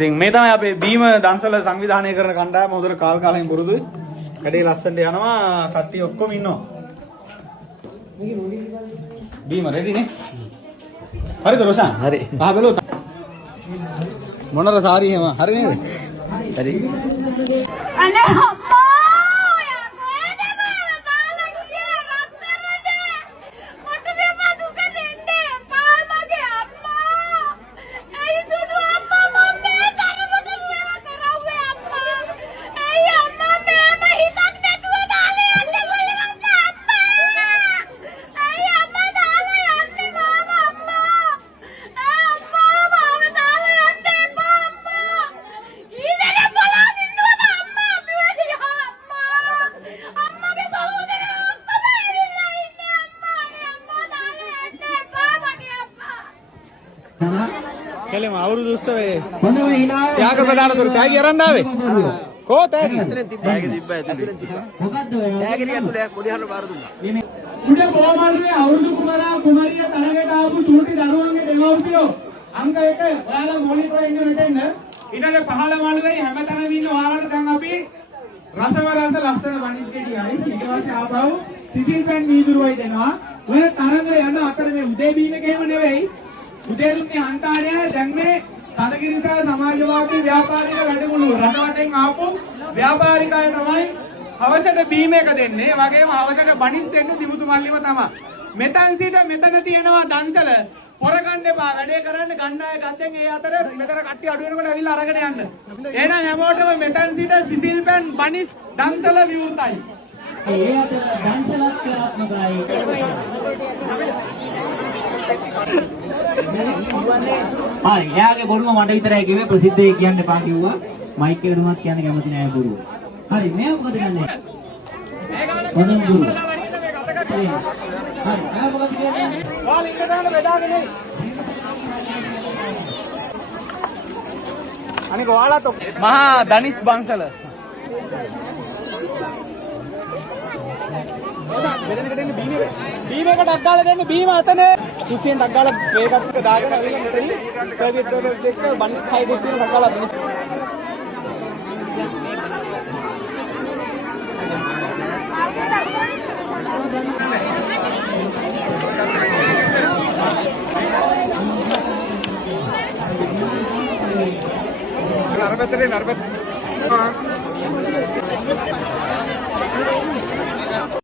ඉතින් මේ තමයි අපේ බීම දන්සල සංවිධානය කරන කණ්ඩායම හොඳට කාල් කාලෙන් පුරුදු. කඩේ ලස්සනට යනවා. කට්ටිය ඔක්කොම ඉන්නවා. බීම රෙඩි නේ? හරිද රොෂාන්? හරි. පහ බැලුවොත් මොනර සාරි එහෙම හරි නේද? හරි. අනේ අම්මා කෙලෙම අවුරුදු උත්සවයේ ත්‍යාග ප්‍රදානතර තෑගි අරන් ආවේ කෝ තෑගි අතෙන් තිබ්බා ඇතුලෙන් තිබ්බා මොකද්ද ඔය තෑගි ටික ඇතුලේ පොඩි හරන බාර දුන්නා උඩ කොමාලුවේ අවුරුදු කුමරා කුමරිය තරගයට ආපු චූටි දරුවන්ගේ දෙමව්පියෝ අංක 1 ඔයාලා මොනිටර් ඉන්න මෙතෙන් ඊටගේ 15 මාළුවේ හැමතැනම ඉන්න ඔයාලට දැන් අපි රසවරස ලස්සන වනිස් ගෙඩියයි ඊට පස්සේ ආපහු සිසිල් පැන් වීදුරුවයි දෙනවා ඔය තරඟ යන අතර මේ උදේ බීම ගේම නෙවෙයි උදේ දුන්නේ අන්තාරය දැන් මේ සනගිරිසා සමාජවාදී ව්‍යාපාරික වැඩමුළුව රටවටෙන් ආපු ව්‍යාපාරිකයන් තමයි අවසට බීම එක දෙන්නේ වගේම අවසට බනිස් දෙන්නේ දිමුතු මල්ලිම තමයි මෙතන සිට මෙතන තියෙනවා දන්සල පොරකණ්ඩ එපා වැඩේ කරන්න ගන්න අය ගත්තෙන් ඒ අතර මෙතන කට්ටිය අඩු වෙනකොට ඇවිල්ලා අරගෙන යන්න එහෙනම් හැමෝටම මෙතන සිට සිසිල් පැන් බනිස් දන්සල විවෘතයි ඒ අතර දන්සලත් ක්‍රියාත්මකයි හරි එයාගේ බොරුව මට විතරයි කිව්වේ ප්‍රසිද්ධයි කියන්න එපා කිව්වා මයික් එකට උනත් කියන්න කැමති නෑ බොරුව හරි මෙයා මොකද කරන්නේ මොන බොරුව හරි මෙයා මොකද කියන්නේ කාලේ ඉන්න දාන්න බෙදාගෙන එයි අනික ඔයාලත් මහා දනිස් බන්සල මෙතනකට එන්න බීම එකට අක්ගාලා දෙන්න බීම අතනේ කිසියෙන් අක්ගාලා මේකත් එක දාගෙන ඇවිල්ලා මෙතන සර්කිට් එක දෙක බනිස් සයිඩ් එකේ තියෙන අක්ගාලා දෙන්න නරපතේ